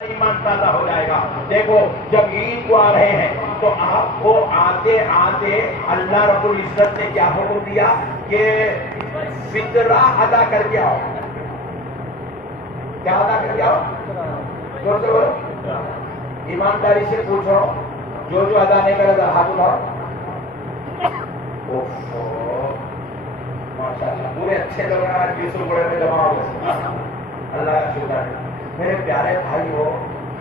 ایمان تازہ ہو جائے گا. دیکھو جب عید کو آ رہے ہیں تو آپ کو آتے آتے اللہ رب العزت نے کیا حکم دیا کہ فطرہ ادا کر کے آؤ. کیا ادا کر کے آؤ؟ زور سے بولو. ایمانداری سے پوچھو جو ادا نہیں کرے گا ہاتھ اٹھاؤ. ماشاء اللہ پورے اچھے لوگ آج 20 بڑے میں جمع ہو گئے. اللہ کا شکر ہے. میرے پیارے بھائی ہو،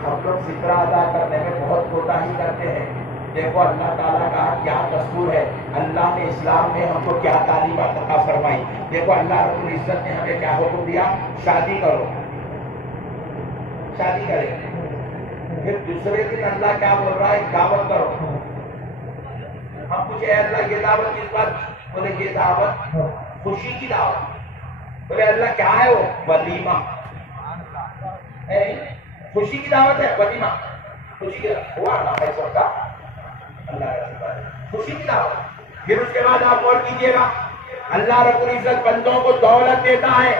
ہم لوگ فطرہ ادا کرنے میں بہت کوتاہی کرتے ہیں. دیکھو اللہ تعالیٰ کا کیا دستور ہے، اللہ نے اسلام میں ہم کو کیا تعلیمات عطا فرمائی. دیکھو اللہ رب العزت نے ہمیں کیا حکم دیا، شادی کرو. شادی کرے پھر دوسرے دن اللہ کیا بول رہا ہے، دعوت کرو. ہم پوچھے اللہ یہ دعوت کس بات؟ بولے یہ دعوت خوشی کی دعوت. بولے اللہ کیا ہے وہ؟ ولیمہ. خوشی کی دعوت ہے ولیمہ. خوشی کی دعوت ہوا نا بھائی سب کا اللہ خوشی کی دعوت. پھر اس کے بعد آپ غور کیجیے گا، اللہ رب العزت بندوں کو دولت دیتا ہے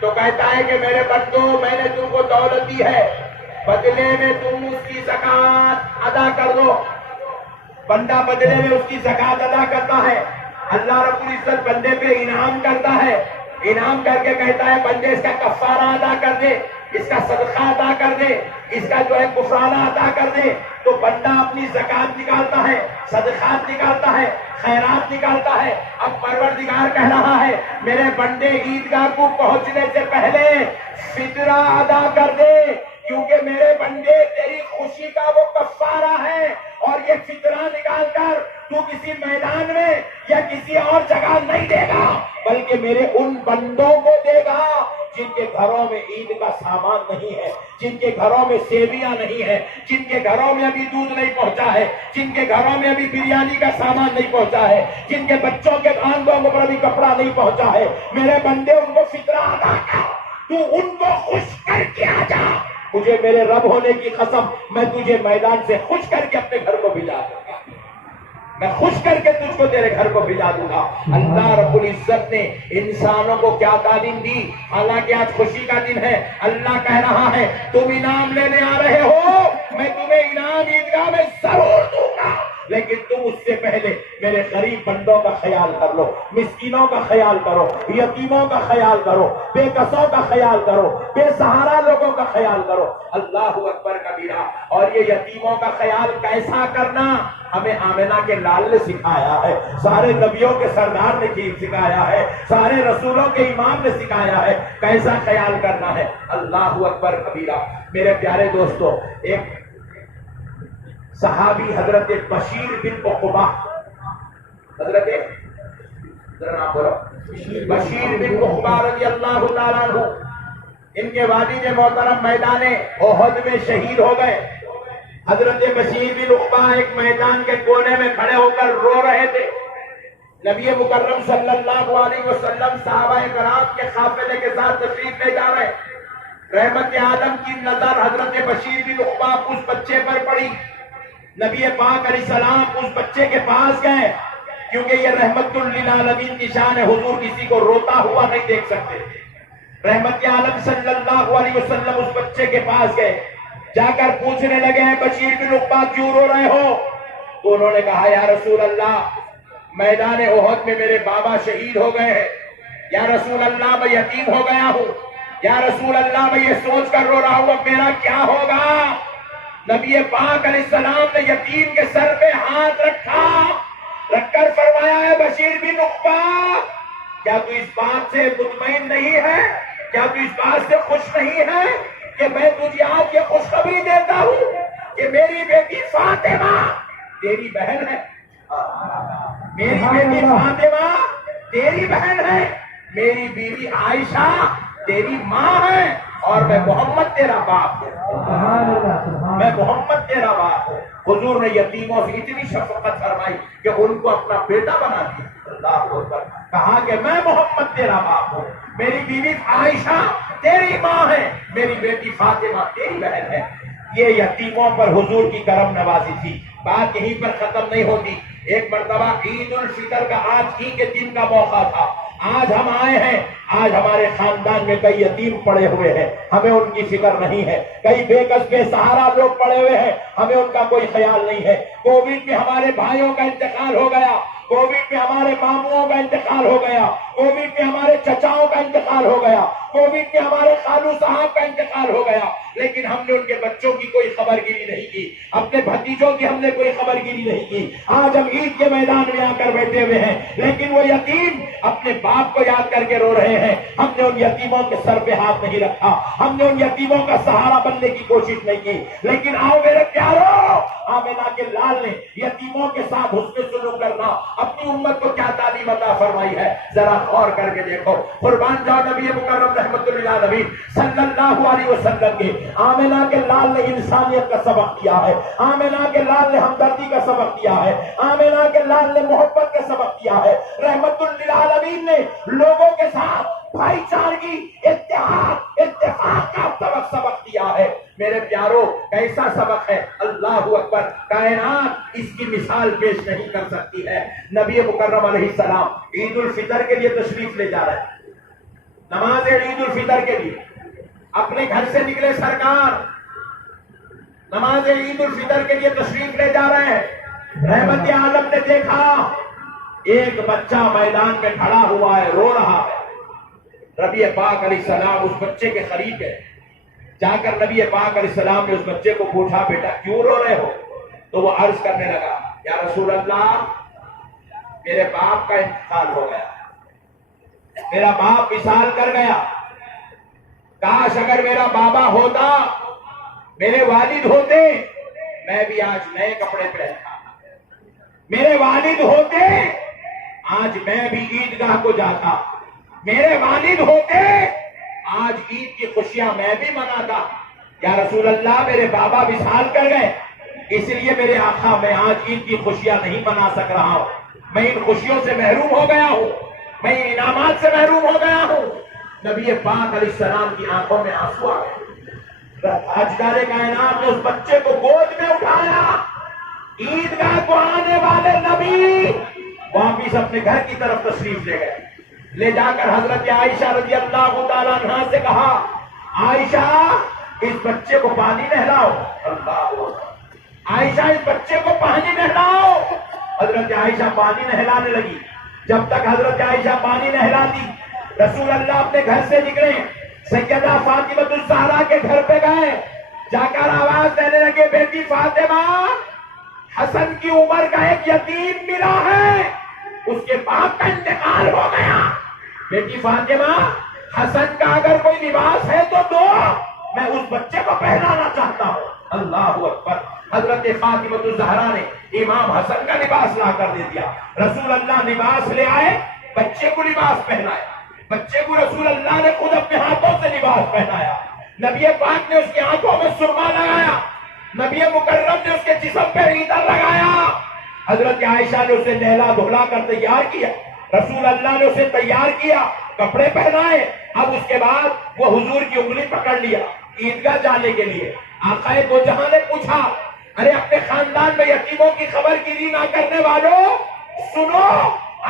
تو کہتا ہے کہ میرے بندوں میں نے تم کو دولت دی ہے، بدلے میں تم اس کی زکات ادا کر دو. بندہ بدلے میں اس کی زکات ادا کرتا ہے. اللہ رب العزت بندے پہ انعام کرتا ہے، انعام کر کے کہتا ہے بندے اس کا کفارہ ادا کر دے، اس کا صدقہ ادا کر دے، اس کا جو ہے کفرانہ ادا کر دے. تو بندہ اپنی زکات نکالتا ہے، صدقات نکالتا ہے، خیرات نکالتا ہے. اب پروردگار کہہ رہا ہے میرے بندے عیدگاہ کو پہنچنے سے پہلے فطرہ ادا کر دے، کیونکہ میرے بندے تیری خوشی کا وہ کفارہ ہے. اور یہ فطرہ نکال کر تو کسی میدان میں یا کسی اور جگہ نہیں دے گا، بلکہ میرے ان بندوں کو دے گا جن کے گھروں میں عید کا سامان نہیں ہے، جن کے گھروں میں سیویاں نہیں ہے، جن کے گھروں میں ابھی دودھ نہیں پہنچا ہے، جن کے گھروں میں ابھی بریانی کا سامان نہیں پہنچا ہے، جن کے بچوں کے کاندھوں پر ابھی کپڑا نہیں پہنچا ہے. میرے بندے ان کو فطرہ ادا کر، تو ان کو خوش کر کے آ جا. مجھے میرے رب ہونے کی قسم، میں تجھے میدان سے خوش کر کے اپنے گھر کو بھیجا دوں گا. میں خوش کر کے تجھ کو تیرے گھر کو بھیجا دوں گا. اللہ رب العزت نے انسانوں کو کیا تعلیم دی؟ حالانکہ آج خوشی کا دن ہے، اللہ کہہ رہا ہے تم انعام لینے آ رہے ہو، میں تمہیں انعام عیدگاہ میں ضرور دوں گا، لیکن تم اس سے پہلے میرے غریب بندوں کا خیال کر لو، مسکینوں کا خیال کرو، یتیموں کا خیال کرو، بے کسوں کا خیال کرو، بے سہارا لوگوں کا خیال کرو. اللہ اکبر کبیرہ. اور یہ یتیموں کا خیال کیسا کرنا ہمیں آمنہ کے لال نے سکھایا ہے، سارے نبیوں کے سردار نے سکھایا ہے، سارے رسولوں کے امام نے سکھایا ہے کیسا خیال کرنا ہے. اللہ اکبر کبیرہ. میرے پیارے دوستو، ایک صحابی حضرت بشیر بن عقبہ، حضرت بشیر بن عقبہ رضی اللہ تعالیٰ عنہ، ان کے والد محترم میدان احد میں شہید ہو گئے. حضرت بشیر بن عقبہ ایک میدان کے کونے میں کھڑے ہو کر رو رہے تھے. نبی مکرم صلی اللہ علیہ وسلم صحابہ کرام کے قافلے کے ساتھ تشریف لے جا رہے. رحمت عالم کی نظر حضرت بشیر بن عقبہ اس بچے پر پڑی. نبی پاک علیہ السلام اس بچے کے پاس گئے، کیونکہ یہ رحمت للعالمین کی شان ہے، حضور کسی کو روتا ہوا نہیں دیکھ سکتے. رحمت عالم صلی اللہ علیہ وسلم اس بچے کے پاس گئے، جا کر پوچھنے لگے ہیں بشیر بن عقبہ کیوں رو رہے ہو؟ تو انہوں نے کہا یا رسول اللہ میدان احد میں میرے بابا شہید ہو گئے ہیں، یا رسول اللہ میں یتیم ہو گیا ہوں، یا رسول اللہ میں یہ سوچ کر رو رہا ہوں اب میرا کیا ہوگا. نبی پاک علیہ السلام نے یتیم کے سر پہ ہاتھ رکھ کر فرمایا ہے بشیر بن عقبہ کیا تو اس بات سے مطمئن نہیں ہے، کیا تو اس بات سے خوش نہیں ہے کہ میں تجھے آج یہ خوشخبری دیتا ہوں کہ میری بیٹی فاطمہ تیری بہن ہے، میری بیٹی فاطمہ تیری بہن ہے، میری بیوی عائشہ تیری ماں ہے، اور میں محمد تیرا باپ ہوں، میں محمد تیرا باپ ہوں. حضور نے یتیموں سے اتنی شفقت فرمائی کہ ان کو اپنا بیٹا بنا دیا. اللہ اکبر. کہا کہ میں محمد تیرا باپ ہوں، میری بیوی عائشہ تیری ماں ہے، میری بیٹی فاطمہ تیری بہن ہے. یہ یتیموں پر حضور کی کرم نوازی تھی. بات یہیں پر ختم نہیں ہوتی. ایک مرتبہ عید الفطر کا آج ہی کے دن کا موقع تھا. آج ہم آئے ہیں, آج ہمارے خاندان میں کئی یتیم پڑے ہوئے ہیں, ہمیں ان کی فکر نہیں ہے. کئی بے کس بے سہارا لوگ پڑے ہوئے ہیں, ہمیں ان کا کوئی خیال نہیں ہے. کووڈ میں ہمارے بھائیوں کا انتقال ہو گیا, کووڈ میں ہمارے ماموں کا انتقال ہو گیا, کووڈ میں ہمارے چچاؤں کا انتقال ہو گیا, کووڈ میں ہمارے خالو صاحب کا انتقال ہو گیا, لیکن ہم نے ان کے بچوں کی کوئی خبر گیری نہیں کی, اپنے بھتیجوں کی ہم نے کوئی خبر گیری نہیں کی. آج ہم عید کے میدان میں آ کر بیٹھے ہوئے ہیں, لیکن وہ یتیم اپنے باپ کو یاد کر کے رو رہے ہیں. ہم نے ان یتیموں کے سر پہ ہاتھ نہیں رکھا, ہم نے ان یتیموں کا سہارا بننے کی کوشش نہیں کی. لیکن آؤ میرے پیارو, آمنہ کے لال نے یتیموں کے ساتھ حسن سلوک کرنا اپنی امت کو کیا تعلیم عطا فرمائی ہے, ذرا غور کر کے دیکھو. قربان جاؤ نبی مکرم رحمت اللہ علیہ صلی اللہ علیہ وسلم کے آمنہ کے لال نے انسانیت کا سبق دیا ہے, آمنہ کے لال نے ہمدردی کا سبق دیا ہے, آمنہ کے لال نے محبت کا سبق دیا ہے. رحمت للعالمین نے لوگوں کے ساتھ بھائی چارگی, اتحاد, اتفاق کا سبق دیا ہے. میرے پیارو, کیسا سبق ہے, اللہ اکبر, کائنات اس کی مثال پیش نہیں کر سکتی ہے. نبی مکرم علیہ السلام عید الفطر کے لیے تشریف لے جا رہے ہیں, نماز عید الفطر کے لیے اپنے گھر سے نکلے سرکار, نماز عید الفطر کے لیے تشریف لے جا رہے ہیں. رحمت عالم نے دیکھا ایک بچہ میدان میں کھڑا ہوا ہے, رو رہا ہے. نبی پاک علیہ السلام اس بچے کے قریب ہے, جا کر نبی پاک علیہ السلام نے اس بچے کو پوچھا, بیٹا کیوں رو رہے ہو؟ تو وہ عرض کرنے لگا, یا رسول اللہ, میرے باپ کا انتقال ہو گیا, میرا باپ وصال کر گیا. کاش اگر میرا بابا ہوتا, میرے والد ہوتے, میں بھی آج نئے کپڑے پہنتا. میرے والد ہوتے, آج میں بھی عیدگاہ کو جاتا. میرے والد ہوتے, آج عید کی خوشیاں میں بھی مناتا. یا رسول اللہ, میرے بابا وصال کر گئے, اس لیے میرے آقا میں آج عید کی خوشیاں نہیں منا سک رہا ہوں. میں ان خوشیوں سے محروم ہو گیا ہوں, میں ان انعامات سے محروم ہو گیا ہوں. نبی پاک علیہ السلام کی آنکھوں میں آنسو آ گئے. تاجدار کائنات نے اس بچے کو گود میں اٹھایا. عیدگاہ کو آنے والے نبی واپس اپنے گھر کی طرف تشریف لے گئے. لے جا کر حضرت عائشہ رضی اللہ تعالیٰ عنہا سے کہا, عائشہ اس بچے کو پانی نہلاؤ. عائشہ اس بچے کو پانی نہلاؤ. حضرت عائشہ پانی نہلانے لگی. جب تک حضرت عائشہ پانی نہلاتی, رسول اللہ اپنے گھر سے نکلے, سیدہ فاطمہ الزہرا کے گھر پہ گئے. جا کر آواز دینے لگے, بیٹی فاطمہ, حسن کی عمر کا ایک یتیم ملا ہے, اس کے باپ کا انتقال ہو گیا. بیٹی فاطمہ, حسن کا اگر کوئی لباس ہے تو دو, میں اس بچے کو پہنانا چاہتا ہوں. اللہ اکبر. حضرت فاطمہ الزہرا نے امام حسن کا لباس لا کر دے دیا. رسول اللہ لباس لے آئے, بچے کو لباس پہنایا. بچے کو رسول اللہ نے خود اپنے ہاتھوں سے لباس پہنایا. نبی پاک نے اس کی آنکھوں میں سرما لگایا. نبی مکرم نے اس کے جسم پہ عطر لگایا. حضرت عائشہ نے اسے نہلا دھلا کر تیار کیا. رسول اللہ نے اسے تیار کیا, کپڑے پہنائے. اب اس کے بعد وہ حضور کی انگلی پکڑ لیا عیدگاہ جانے کے لیے. آقا دو جہاں نے پوچھا, ارے اپنے خاندان میں یتیموں کی خبر گیری نہ کرنے والوں, سنو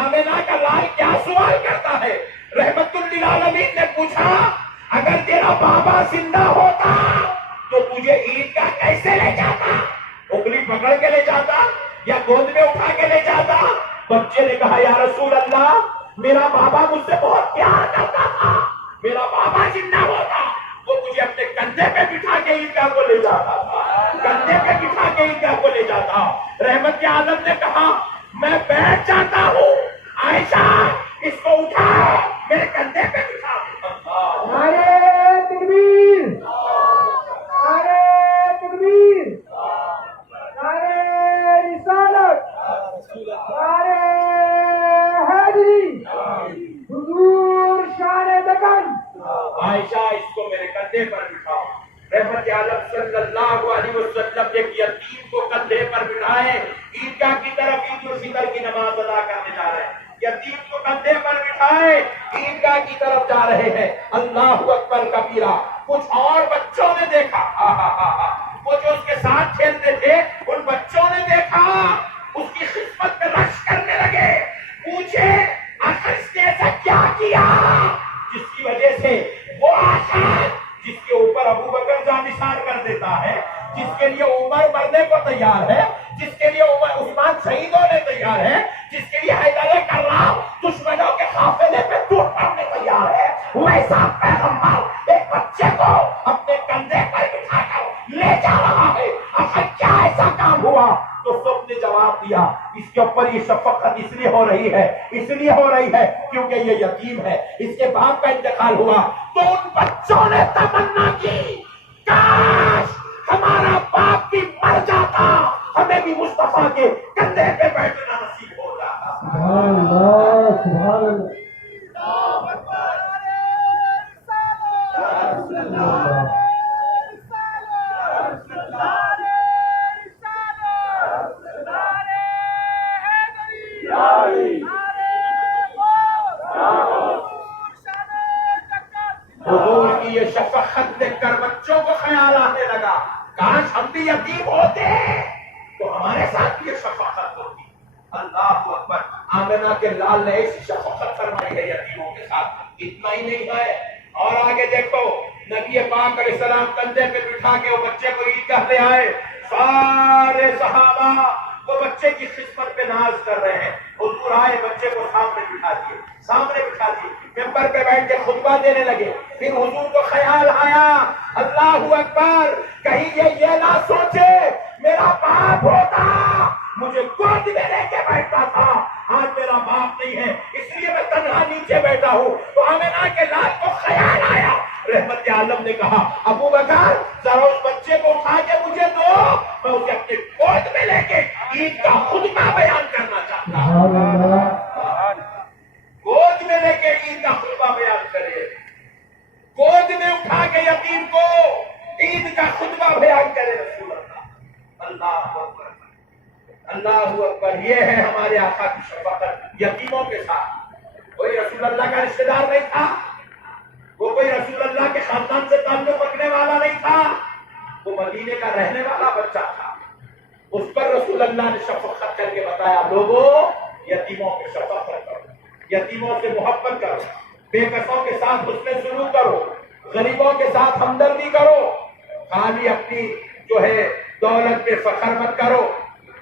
آمنہ کا لال کیا سوال کرتا ہے. رحمت للعالمین نے پوچھا, اگر تیرا بابا زندہ ہوتا تو تجھے عیدگاہ کیسے لے جاتا؟ انگلی پکڑ کے لے جاتا یا گود میں اٹھا کے لے جاتا؟ بچے نے کہا, یا رسول اللہ, میرا بابا مجھ سے بہت پیار کرتا تھا, میرا بابا زندہ ہوتا وہ مجھے اپنے کندھے پہ بٹھا کے عیدگاہ کو لے جاتا تھا, کندھے پہ بٹھا کے عیدگاہ کو لے جاتا. رحمت عالم نے کہا, میں بیٹھ جاتا ہوں, عائشہ اس کو اٹھا میرے کندھے پہ بٹھا. نعرے تکبیر, نعرے تکبیر, نعرے رسالت, نعرے حیدری, حضور شان دکن. عائشہ اس کو میرے کندھے پر بٹھاؤ. رحمت عالم صلی اللہ علیہ وسلم ایک یتیم کو کندھے پر بٹھائے, عیدگاہ کی طرف عید الفطر کی نماز ادا کرنے جا رہے ہیں. یتیم کو کندھے پر بٹھائے عیدگاہ کی طرف جا رہے ہیں. اللہ اکبر کبیرہ. کچھ اور بچوں نے دیکھا, وہ جو اس کے ساتھ کھیلتے تھے, ان بچوں نے دیکھا جس کے لیے عمر مرنے کو تیار ہے، جس کے لیے عثمان شہید ہونے تیار ہے، جس کے لیے حیدر کرام دشمنوں کے قافلے پہ ٹوٹ پڑنے تیار ہے، ویسا پیغمبر ایک بچے کو اپنے کندھے پر بٹھا کر لے جا رہا ہے، آخر کیا ایسا کام ہوا؟ تو سب نے جواب دیا اس کے اوپر یہ شفقت اس لیے ہو رہی ہے کیونکہ یہ یتیم ہے، اس کے باپ کا انتقال ہوا تو ان بچوں نے تمنا کی کاش ہمارا باپ بھی مر جاتا، ہمیں بھی مصطفیٰ کے کندھے پہ بیٹھنا نصیب ہو جاتا۔ سبحان اللہ، سبحان اللہ۔ حضور کی یہ شفقت دیکھ کر بچوں کو خیال آنے لگا کاش ہم بھی یتیم ہوتے تو ہمارے ساتھ بھی یہ شفقت ہوتی۔ اللہ اکبر، آمنہ کے لال نے ایسی شفقت فرمائی ہے یتیموں کے ساتھ۔ اتنا ہی نہیں ہے، اور آگے دیکھو نبی پاک علیہ السلام کندھے پہ بٹھا کے وہ بچے کو عیدگاہ لے آئے، سارے صحابہ وہ بچے کی خدمت پہ ناز کر رہے ہیں۔ حضور آئے، بچے کو سامنے بٹھا دیے، ممبر پہ بیٹھ کے خطبہ دینے لگے۔ پھر حضور کو خیال آیا اللہ اکبر، کہیں یہ نہ سوچے میرا باپ ہوتا مجھے گود میں لے کے بیٹھتا تھا، آج میرا باپ نہیں ہے اس لیے میں تنہا نیچے بیٹھا ہوں۔ تو آمنہ کے لال کو خیال آیا، رحمت عالم نے کہا ابو بکر ذرا اس بچے کو اٹھا کے مجھے دو، میں اسے اپنے گود میں لے کے عید کا خطبہ بیان کرنا چاہتا ہوں۔ گود میں لے کے عید کا خطبہ بیان کرے، گود میں اٹھا کے یتیم کو عید کا خطبہ بیان کرے رسول اللہ۔ اللہ اکبر، اللہ اکبر، یہ ہے ہمارے آقا کی شفقت یتیموں کے ساتھ۔ کوئی رسول اللہ کا رشتہ دار نہیں تھا، وہ کوئی رسول اللہ کے خاندان سے تعلق رکھنے والا نہیں تھا، وہ مدینے کا رہنے والا بچہ تھا، اس پر رسول اللہ نے شفقت کر کے بتایا لوگوں یتیموں کی شفقت کرو، یتیموں سے محبت کرو، بے کسوں کے ساتھ حسن سلوک کرو، غریبوں کے ساتھ ہمدردی کرو، خالی اپنی جو ہے دولت پہ فخر مت کرو،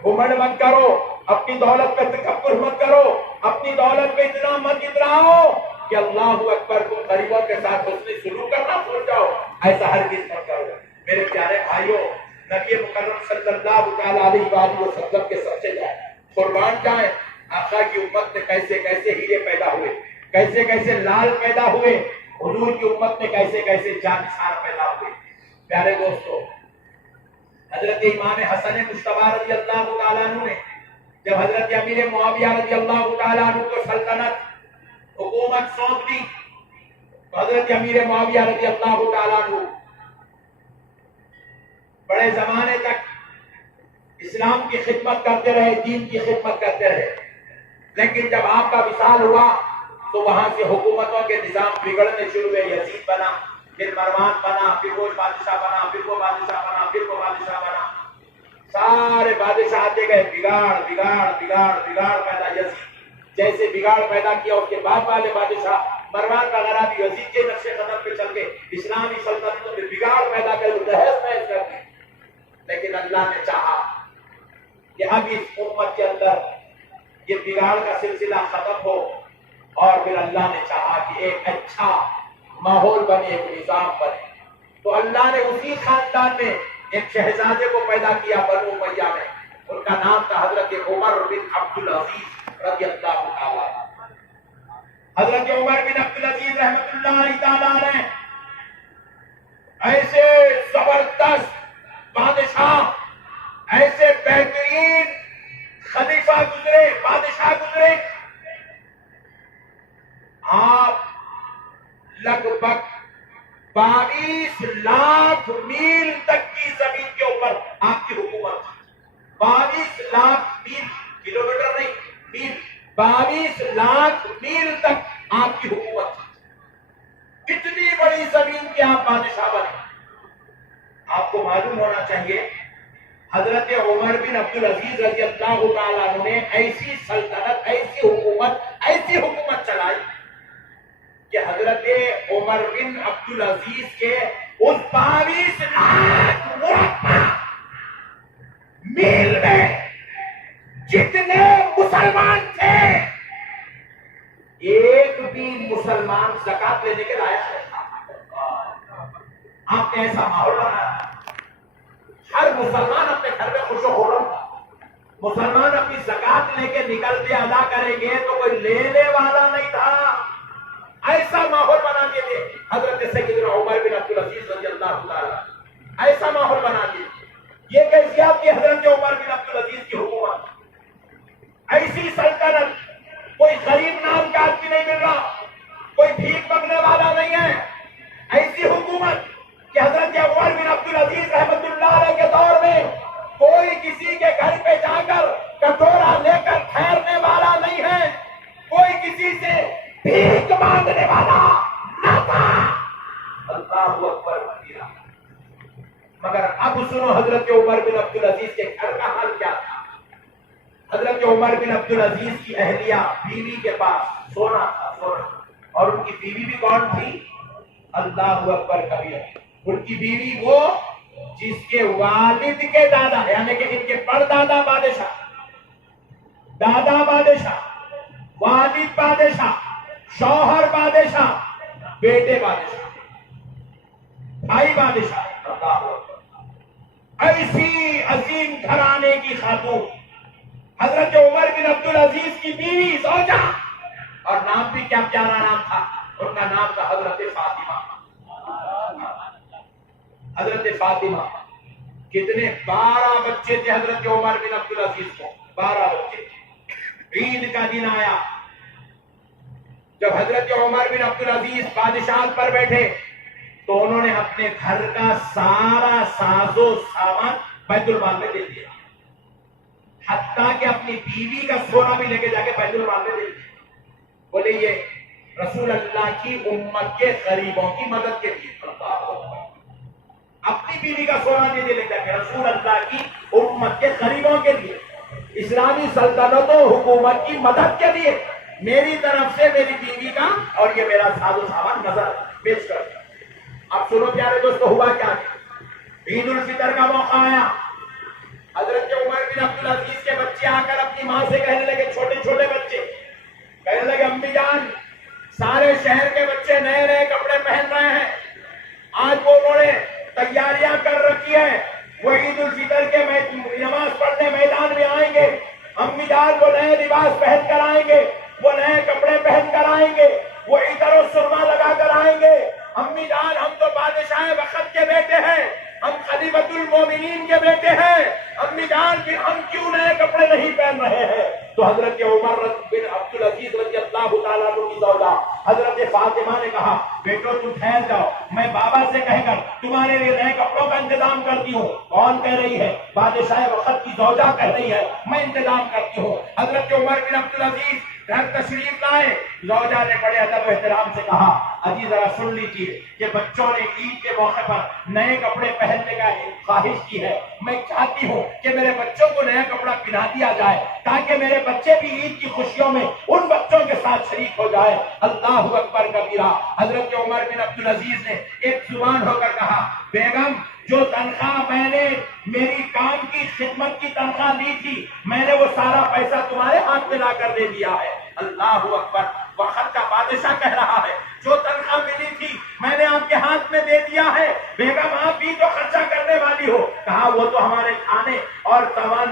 گھمنڈ مت کرو، اپنی دولت پہ تکبر مت کرو، اپنی دولت پہ اتنا مت اتراؤ کہ اللہ اکبر تم غریبوں کے ساتھ حسن سلوک کرنا بھول جاؤ، ایسا ہرگز مت کرو۔ میرے پیارے بھائیوں، نبی مکرم صلی اللہ تعالی علیہ وآلہ وسلم کے سب سے قربان جائیں آقا کی امت میں کیسے کیسے ہیرے پیدا ہوئے، کیسے کیسے لال پیدا ہوئے، حضور کی امت میں کیسے کیسے جانشار پیدا ہوئے۔ پیارے دوستو، حضرت امام حسن مجتبی رضی اللہ تعالیٰ عنہ نے جب حضرت امیر معاویہ رضی اللہ تعالیٰ عنہ کو سلطنت حکومت سونپ دی تو حضرت امیر معاویہ رضی اللہ تعالیٰ عنہ بڑے زمانے تک اسلام کی خدمت کرتے رہے، دین کی خدمت کرتے رہے، لیکن جب آپ کا وصال ہوا تو وہاں سے حکومتوں کے نظام بگڑنے شروع ہوئے۔ یزید بنا، پھر مروان بنا، پھر وہ بادشاہ بنا، پھر وہ بادشاہ بنا، پھر وہ بادشاہ بنا، سارے بادشاہ آتے گئے، بگاڑ بگاڑ بگاڑ بگاڑ پیدا۔ یزید جیسے بگاڑ پیدا کیا اس کے بعد والے بادشاہ مروان وغیرہ بھی یزید کے نقش قدم پہ چل گئے، اسلامی سلطنتوں میں بگاڑ پیدا کر تہس نہس کر دی۔ لیکن اللہ نے چاہا کہ اب اس امت کے اندر یہ بگاڑ کا سلسلہ ختم ہو، اور پھر اللہ نے چاہا کہ ایک اچھا ماحول بنے، ایک نظام بنے، تو اللہ نے اسی خاندان میں ایک شہزادے کو پیدا کیا بنو امیہ میں، ان کا نام تھا حضرت عمر بن عبد العزیز رضی اللہ تعالیٰ عنہ۔ حضرت عمر بن عبد العزیز رحمۃ اللہ تعالیٰ عنہ ایسے زبردست بادشاہ، ایسے بہترین خلیفہ گزرے، بادشاہ گزرے، آپ لگ بھگ 22 لاکھ میل تک کی زمین کے اوپر آپ کی حکومت تھی۔ 22 لاکھ میل، کلومیٹر نہیں، میل، 22 لاکھ میل تک آپ کی حکومت تھی۔ اتنی بڑی زمین کے آپ بادشاہ بنے۔ آپ کو معلوم ہونا چاہیے حضرت عمر بن عبد العزیز رضی اللہ تعالیٰ عنہ نے ایسی سلطنت، ایسی حکومت چلائی کہ حضرت عمر بن عبد العزیز کے اس 22 لاکھ مربع میل میں جتنے مسلمان تھے ایک بھی مسلمان زکات لینے کے لائق نہیں تھا. آپ نے ایسا ماحول بنایا. ہر مسلمان اپنے گھر میں خوش و خرم تھا. مسلمان اپنی زکات لے کے نکلتے ادا کریں گے تو کوئی لینے والا نہیں تھا. ایسا ماحول بنا کے تھے حضرت سیدنا عمر بن عبد العزیز رضی اللہ تعالی. ایسا ماحول بنا کے یہ کیفیت کی حضرت عمر بن عبد العزیز کی حکومت. ایسی سلطنت کوئی غریب نام کا آدمی نہیں مل رہا, کوئی بھیک مانگنے والا نہیں ہے. ایسی حکومت کہ حضرت عمر بن عبد العزیز رحمت اللہ علیہ کے دور میں کوئی کسی کے گھر پہ جا کر کٹورا لے کر ٹھہرنے والا نہیں ہے, کوئی کسی سے بھیک مانگنے والا نہ تھا. اللہ اکبر کبیرہ. مگر اب سنو حضرت عمر بن عبد العزیز کے گھر کا حال کیا تھا. حضرت عمر بن عبد العزیز کی اہلیہ بیوی کے پاس سونا تھا, سونا. اور ان کی بیوی بھی کون تھی؟ اللہ اکبر کبیرہ. ان کی بیوی وہ جس کے والد کے دادا یعنی کہ ان کے پردادا بادشاہ, دادا بادشاہ, والد بادشاہ, شوہر بادشاہ, بیٹے بادشاہ, بھائی بادشاہ. اللہ اکبر. ایسی عظیم گھرانے کی خاتون حضرت عمر بن عبد العزیز کی بیوی زوجہ, اور نام بھی کیا پیارا نام تھا. ان کا نام تھا حضرت فاطمہ. حضرت فاطمہ. کتنے؟ 12 بچے تھے حضرت عمر بن عبد العزیز کو. 12 بچے تھے. عید کا دن آیا جب حضرت عمر بن عبد العزیز بادشاہت پر بیٹھے تو انہوں نے اپنے گھر کا سارا ساز و سامان بیت المال میں دے دیا, حتیٰ کہ اپنی بیوی کا سونا بھی لے کے جا کے بیت المال میں دے دیا. بولے یہ رسول اللہ کی امت کے غریبوں کی مدد کے لیے. اپنی بیوی کا سونا نہیں دے لے جا کے رسول اللہ کی امت کے غریبوں کے لیے, اسلامی سلطنت و حکومت کی مدد کے لیے میری طرف سے میری بیوی کا اور یہ میرا ساز و سامان نظر پیش کر دیا. اب سنو پیارے دوستو, ہوا کیا؟ عید الفطر کا موقع آیا. حضرت عمر بن عبد العزیز کے بچے آ کر اپنی ماں سے کہنے لگے, چھوٹے چھوٹے بچے کہنے لگے, امی جان سارے شہر کے بچے نئے نئے کپڑے پہن رہے ہیں, آج وہ انہوں نے تیاریاں کر رکھی ہے, وہ عید الفطر کے نماز پڑھنے میدان میں آئیں گے. امی جان وہ نئے لباس پہن کر آئیں گے, وہ نئے کپڑے پہن کر آئیں گے, وہ عطر و سرما لگا کر آئیں گے. امی جان ہم تو بادشاہ وقت کے بیٹے ہیں, ہم خلیفۃ المومنین کے بیٹے ہیں, امی جان بھی ہم کیوں نئے کپڑے نہیں پہن رہے ہیں؟ تو حضرت عمر بن عبد العزیز رضی اللہ تعالیٰ عنہ کی زوجہ حضرت فاطمہ نے کہا, بیٹو تم ٹھہر جاؤ, میں بابا سے کہہ کر تمہارے لیے نئے کپڑوں کا انتظام کرتی ہوں. کون کہہ رہی ہے؟ بادشاہ وقت کی زوجہ کہہ رہی ہے, میں انتظام کرتی ہوں. حضرت عمر بن عبد العزیز گھر تشریف لائے. زوجہ نے بڑے ادب و احترام سے کہا, اجی ذرا سن لیجیے کہ بچوں نے عید کے موقع پر نئے کپڑے پہننے کا خواہش کی ہے. میں چاہتی ہوں کہ میرے بچوں کو نیا کپڑا پہنا دیا جائے تاکہ میرے بچے بھی عید کی خوشیوں میں ان بچوں کے ساتھ شریک ہو جائے. اللہ اکبر کبیرہ. حضرت عمر بن عبد العزیز نے ایک زبان ہو کر کہا, بیگم جو تنخواہ میں نے میری کام کی خدمت کی تنخواہ لی تھی میں نے وہ سارا پیسہ تمہارے ہاتھ میں لا کر دے دیا ہے. اللہ اکبر. وقت کا بادشاہ کہہ رہا ہے, جو تنخواہ ملی تھی میں نے آپ کے ہاتھ میں دے دیا ہے, بیگم آپ بھی تو خرچہ کرنے والی ہو. کہا وہ تو ہمارے کھانے اور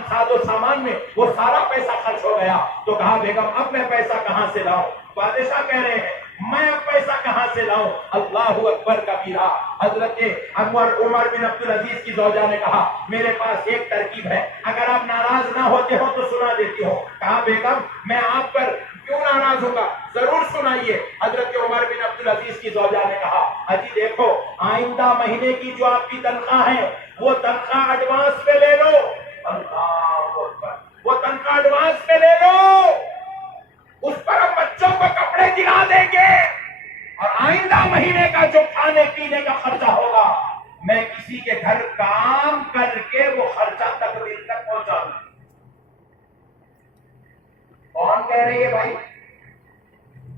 ساز و سامان میں وہ سارا پیسہ خرچ ہو گیا. تو کہا بیگم اب میں پیسہ کہاں سے لاؤں؟ بادشاہ کہہ رہے ہیں میں اب پیسہ کہاں سے لاؤں؟ اللہ اکبر کبیرہ. حضرت عمر بن عبد العزیز کی زوجہ نے کہا, میرے پاس ایک ترکیب ہے, اگر آپ ناراض نہ ہوتے ہو تو سنا دیتی ہوں. کہا بیگم میں آپ پر کیوں ناراض ہوں گا, ضرور سنائیے. حضرت عمر بن عبد العزیز کی زوجہ نے کہا, اجی دیکھو آئندہ مہینے کی جو آپ کی تنخواہ ہے وہ تنخواہ ایڈوانس پہ لے لو. اللہ اکبر. وہ تنخواہ ایڈوانس پہ لے لو, اس پر ہم بچوں کو کپڑے دلا دیں گے, اور آئندہ مہینے کا جو کھانے پینے کا خرچہ ہوگا میں کسی کے گھر کام کر کے وہ خرچہ تقدیر تک پہنچا دوں. کون کہہ رہی ہے بھائی؟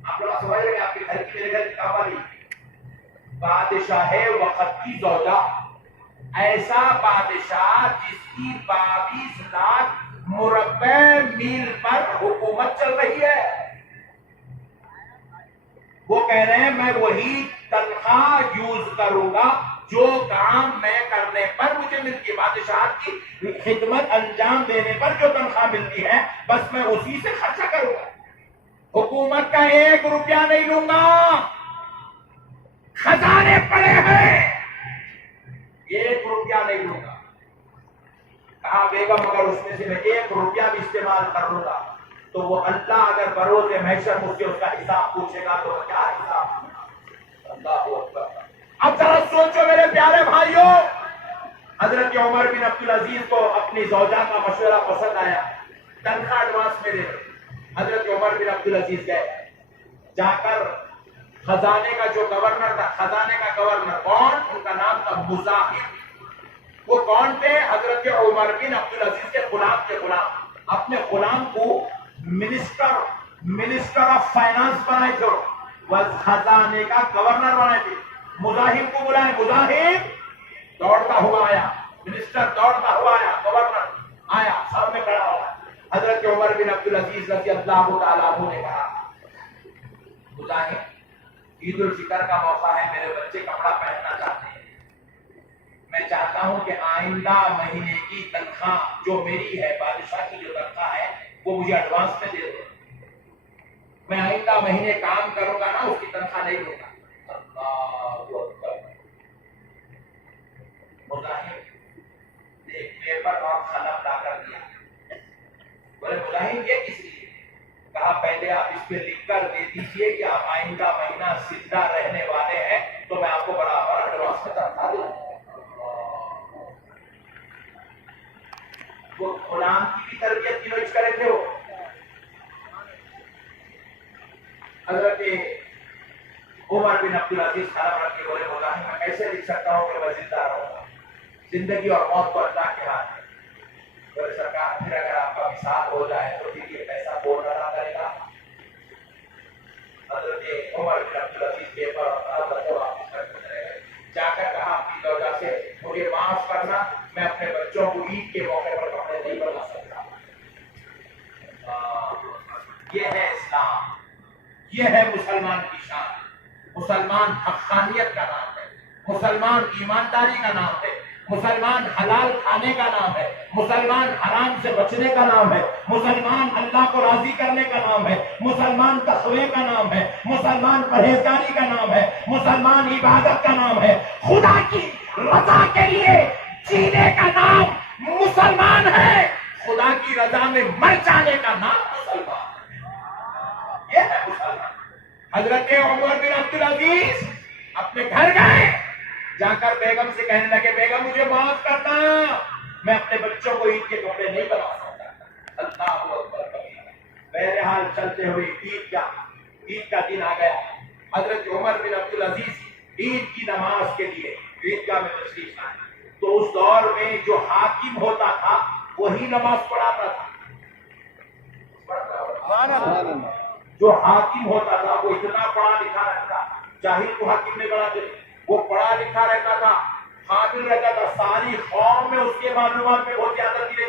آپ لوگ سمجھ رہے ہیں آپ کے گھر کی میرے گھر کی کام والی بادشاہ وقت کی زوجہ. ایسا بادشاہ جس کی 22 لاکھ مربع میل پر حکومت چل رہی ہے، وہ کہہ رہے ہیں میں وہی تنخواہ یوز کروں گا جو کام میں کرنے پر مجھے ملتی ہے، بادشاہت کی خدمت انجام دینے پر جو تنخواہ ملتی ہے بس میں اسی سے خرچہ کروں گا، حکومت کا 1 روپیہ نہیں لوں گا، خزانے پڑے ہیں 1 روپیہ نہیں لوں گا۔ کہا بیگم اگر اس میں سے میں 1 روپیہ بھی استعمال کر لوں گا تو وہ اللہ اگر بروز محشر مجھ سے اس کا حساب پوچھے گا تو کیا حساب؟ اللہ اکبر۔ اب ذرا سوچو میرے پیارے بھائیوں، حضرت عمر بن عبدالعزیز کو اپنی زوجہ کا مشورہ پسند آیا، تنخواہ ایڈوانس میں دے۔ حضرت عمر بن عبدالعزیز گئے، جا کر خزانے کا جو گورنر تھا، خزانے کا گورنر کون؟ ان کا نام تھا مزاحم۔ وہ کون تھے؟ حضرت عمر بن عبدالعزیز کے غلام کے غلام، اپنے غلام کو منسٹر آف فائنانس بنائے تھے، وہ خزانے کا گورنر بنائے تھے۔ مزاحم کو بلائے، مزاحم دوڑتا ہوا آیا، منسٹر دوڑتا ہوا آیا، گورنر آیا، سامنے کھڑا ہوا۔ حضرت عمر بن عبدالعزیز رضی اللہ تعالیٰ عنہ نے کہا مزاحم عید الفطر کا موقع ہے، میرے بچے کپڑا پہننا چاہتے ہیں، میں چاہتا ہوں کہ آئندہ مہینے کی تنخواہ جو میری ہے، بادشاہ کی جو تنخواہ ہے وہ مجھے ایڈوانس میں دے دو، میں آئندہ مہینے کام کروں گا نا اس کی تنخواہ نہیں لوں گا۔ اللہ اکبر۔ مزاحم نے ایک پیپر اور قلم لا کر دیا، بولے مزاحم یہ کس لیے؟ کہا پہلے آپ اس پہ لکھ کر دے دیجئے کہ آپ آئندہ مہینہ زندہ رہنے والے ہیں تو میں آپ کو برابر ایڈوانس میں تنخواہ دوں گا۔ وہ غلام کی بھی تربیت کی نوچ کرے تھے۔ وہ حضرت عمر بن عبدالعزیز قلم رکھ کے بولے مزاحم میں کیسے لکھ سکتا ہوں کہ میں زندہ رہوں گا، زندگی اور موت تو اللہ کے ہاتھ ہے۔ بولے سرکار پھر اگر آپ کا وصال ہو جائے تو پھر یہ پیسہ کون ادا کرے گا؟ حضرت عمر بن عبدالعزیز پیپر اور قلم رکھے واپس کر گزرے گئے، جا کر کہا اپنی زوجہ سے مجھے معاف کرنا، میں اپنے بچوں کو عید کے موقع پر کپڑے نہیں بنا سکتا۔ یہ ہے اسلام، یہ ہے مسلمان کی شان۔ مسلمان حقانیت کا نام ہے، مسلمان ایمانداری کا نام ہے، مسلمان حلال کھانے کا نام ہے، مسلمان حرام سے بچنے کا نام ہے، مسلمان اللہ کو راضی کرنے کا نام ہے، مسلمان تقوی کا نام ہے، مسلمان پرہیزگاری کا نام ہے، مسلمان عبادت کا نام ہے، خدا کی رضا کے لیے جینے کا نام مسلمان ہے، خدا کی رضا میں مر جانے کا نام مسلمان ہے۔ یہ ہے مسلمان۔ حضرت عمر بن عبدالعزیز اپنے گھر گئے، جا کر بیگم سے کہنے لگے بیگم مجھے معاف کرنا، میں اپنے بچوں کو عید کے کپڑے نہیں بنا سکتا۔ اللہ اکبر۔ بہرحال چلتے ہوئے عید کا دن آ گیا۔ حضرت عمر بن عبدالعزیز عید کی نماز کے لیے عیدگاہ میں تشریف لائے، تو اس دور میں جو حاکم ہوتا تھا وہی نماز پڑھاتا تھا۔ جو حاکم ہوتا تھا وہ اتنا پڑھا لکھا رہتا، جاہل کو حاکم نہیں بناتے، وہ پڑھا لکھا رہتا تھا، قابل رہتا تھا، ساری قوم میں اس کے معلومات میں بہت زیادہ رہتی تھی،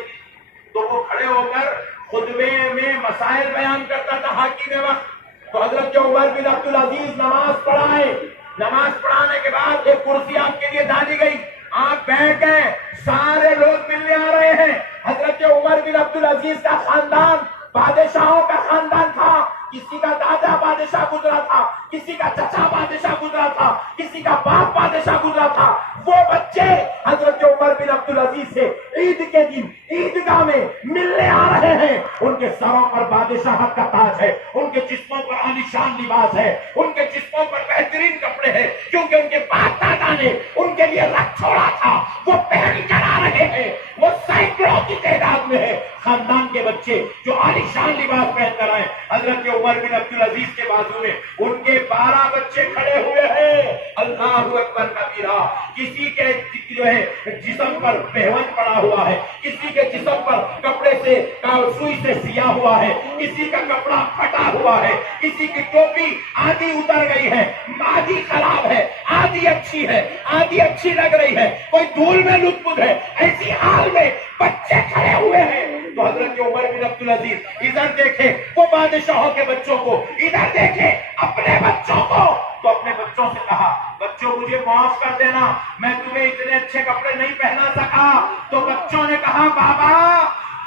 تو وہ کھڑے ہو کر خطبے میں مسائل بیان کرتا تھا حاکم وقت۔ تو حضرت عمر بن عبدالعزیز نماز پڑھائے، نماز پڑھانے کے بعد ایک کرسی آپ کے لیے ڈالی گئی، آپ بیٹھ گئے، سارے لوگ ملنے آ رہے ہیں۔ حضرت عمر بن عبدالعزیز کا خاندان بادشاہوں کا خاندان تھا، کسی کا دادا بادشاہ گزرا تھا، کسی کا چچا بادشاہ گزرا تھا، کسی کا باپ بادشاہ گزرا تھا۔ وہ بچے حضرت عمر بن عبدالعزیز سے عید کے دن عیدگاہ میں ملنے آ رہے ہیں، ان کے سروں پر بادشاہت کا تاج ہے، ان کے جسموں پر عالیشان لباس ہے، ان کے جسموں پر بہترین کپڑے ہیں، کیونکہ ان کے باپ دادا نے ان کے لیے رکھ چھوڑا تھا، وہ پہن کر آ رہے ہیں، وہ سینکڑوں کی تعداد میں ہے۔ خاندان کے بچے جو عالیشان لباس پہن کر آئے، حضرت عمر بن عبدالعزیز کے بازو میں ان کے 12 بچے کھڑے ہوئے ہیں، اللہ اکبر کبیرہ۔ کسی کے جو ہے جسم پر پہوج پڑا ہوا ہے، کسی کے جسم پر کپڑے سے سوئی سے سیاہ ہوا ہے، کسی کا کپڑا پھٹا ہوا ہے، کسی کی ٹوپی آدھی اتر گئی ہے، آدھی خراب ہے، آدھی اچھی ہے، آدھی اچھی لگ رہی ہے، کوئی دھول میں لطف ہے، ایسی حال میں بچے کھڑے ہوئے ہیں۔ تو حضرت عمر بن عبدالعزیز ادھر دیکھے وہ بادشاہوں کے بچوں کو، ادھر دیکھے اپنے بچوں کو، تو اپنے بچوں سے کہا بچوں مجھے معاف کر دینا، میں تمہیں اتنے اچھے کپڑے نہیں پہنا سکا۔ تو بچوں نے کہا بابا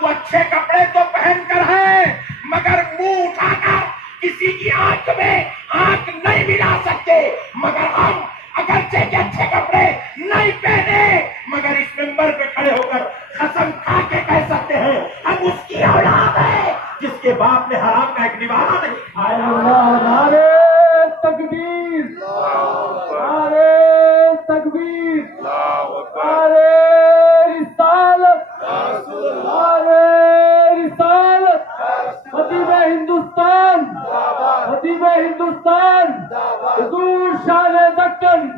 وہ اچھے کپڑے تو پہن کر ہیں مگر منہ اٹھا کر کسی کی آنکھ میں آنکھ نہیں ملا سکتے، مگر ہم اگرچہ کے اچھے کپڑے نہیں پہنے مگر اس ممبر پہ کھڑے ہو کر قسم کھا کے کہہ سکتے ہیں ہم اس کی اولاد ہے جس کے باپ نے حرام کا ایک نوالہ نہیں کھایا۔ نعرے تکبیر، نعرے تکبیر، نعرے رسالت، نعرے رسالت، خطیب ہندوستان، خطیب ہندوستان، حضور شان دکن،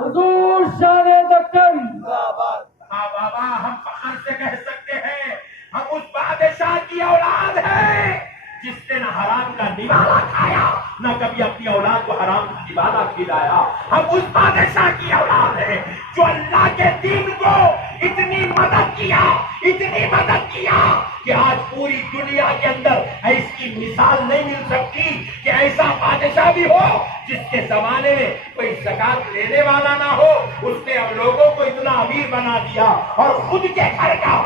حضور شان دکن۔ ہاں بابا ہم فخر سے کہہ سکتے ہیں ہم اس بادشاہ کی اولاد ہیں جس نے نہ حرام کا نوالہ کھایا نہ کبھی اپنی اولاد کو حرام کا نوالہ کھلایا۔ ہم اس بادشاہ کی اولاد ہیں جو اللہ کے دین کو اتنی مدد کیا، اتنی مدد کیا کہ آج پوری دنیا کے اندر ایسی مثال نہیں مل سکتی کہ ایسا بادشاہ بھی ہو جس کے زمانے میں کوئی زکات لینے والا نہ ہو، اس نے ہم لوگوں کو اتنا امیر بنا دیا اور خود کے گھر کا